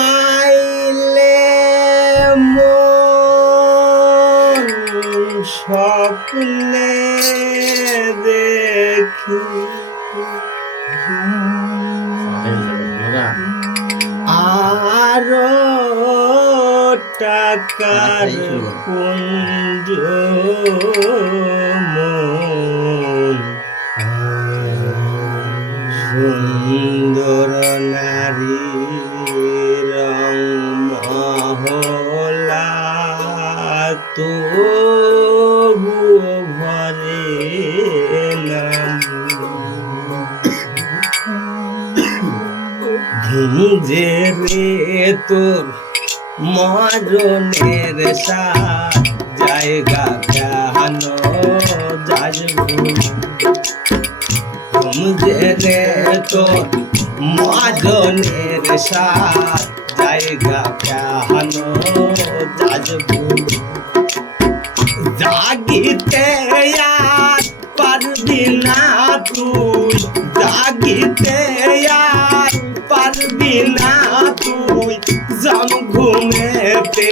ঘুমাইলে মন স্বপ্নে দেখি আরো টাকার পুঞ্জ মন সুন্দর নারী রং মহলা তবু ভরে ঘুমজে রে তোর মরণের সাথ জায়গা কেহানো যাজবু ঘুমজে রে তোর মরণের সাথ জায়গা কেহানো যাজবু জাগিতে আর পারবি না তুই জাগিতে আর পারবি না তুই জাম ঘুমেতে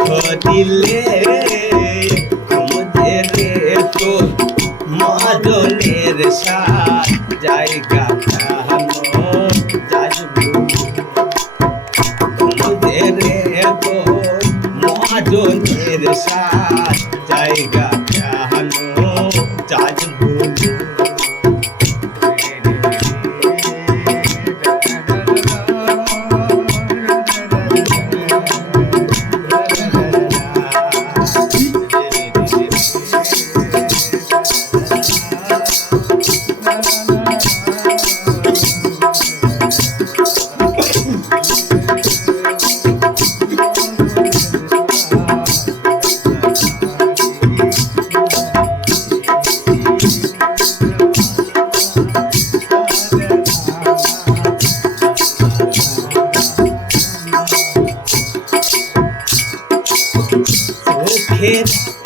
ধরিলে ঘুমতে রে তোর মরণের সাথ জায়গা কেহানো যাজবু ঘুমতে রে তোর মরণের সাথ জায়গা কেহানো যাজবু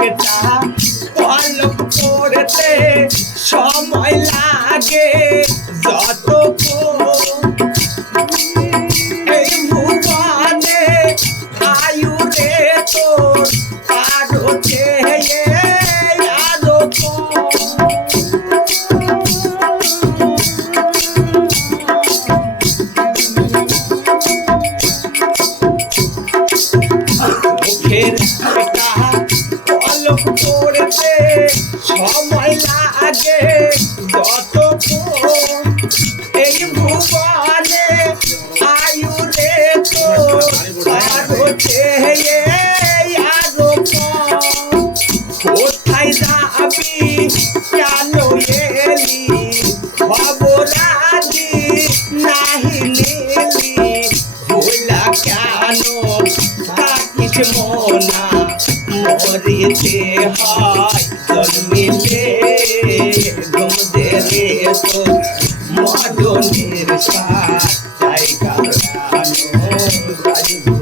একটা পলক পড়তে সময় লাগে যত এই ভুবনে আয়ু রে তোর আরো চেয়ে আরো মুখের পলক পড়তে সময় লাগে যত এই ভুবনে আয়ু রে তোর আরো চেয়ে আরো কোথায় যাবি কেন এলি খবরাদি নাহি নিলি ভোলা কেন থাকিস মনা মরিতে হয় জন্মিলে ঘুমতে রে তোর মরণের সাথ জায়গা কেহানো যাজবু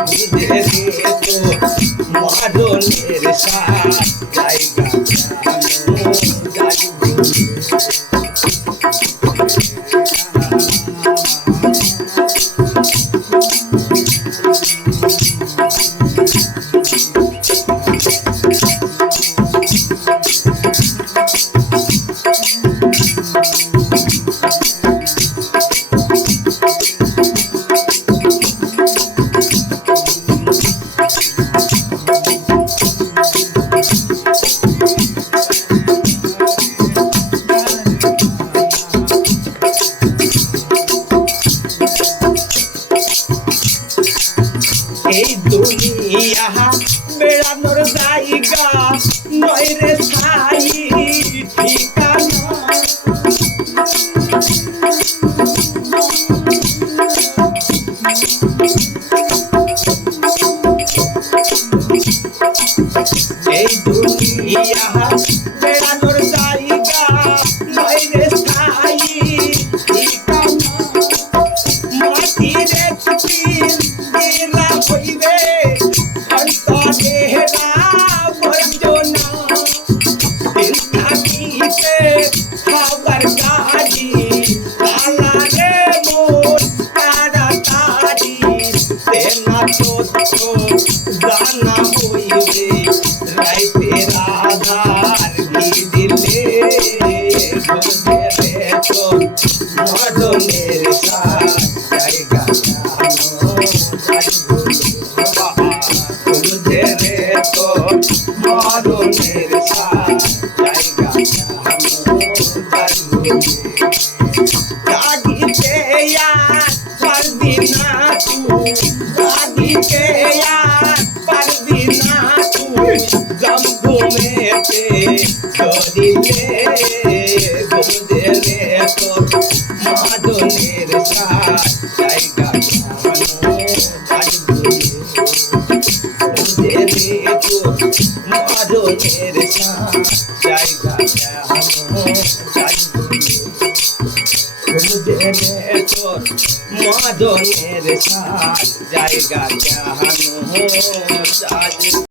ঘুমতে রে তোর মরণের সাথ জায়গা কেহানো যাজবু এই দুনিয়া বেড়ানোর জায়গা নয় রে ছাই ঠিকানা এই দুনিয়া বেড়ানোর জায়গা নয় রে ছাই ঠিকানা মাটির কুটির দিলা হইবে অন্তরেরা বঞ্জনা দিল থাকিতে খাবার কাজি রাইতে রাধার ঘি দিলে বোঝে রে তোর মদনের সাজ জায়গা বোঝে রে তোর মদনের সাজ জায়গা জাগিতে আর পারবি না তুই জাগিতে আর পারবি না তুই জম্বুমেতে ধরিলে বোঝে রে তোর মদনের সাজ জায়গা বোঝে রে তোর মদনের সাজ জায়গা বোঝে রে তোর মদনের সাজ জায়গা জাহানো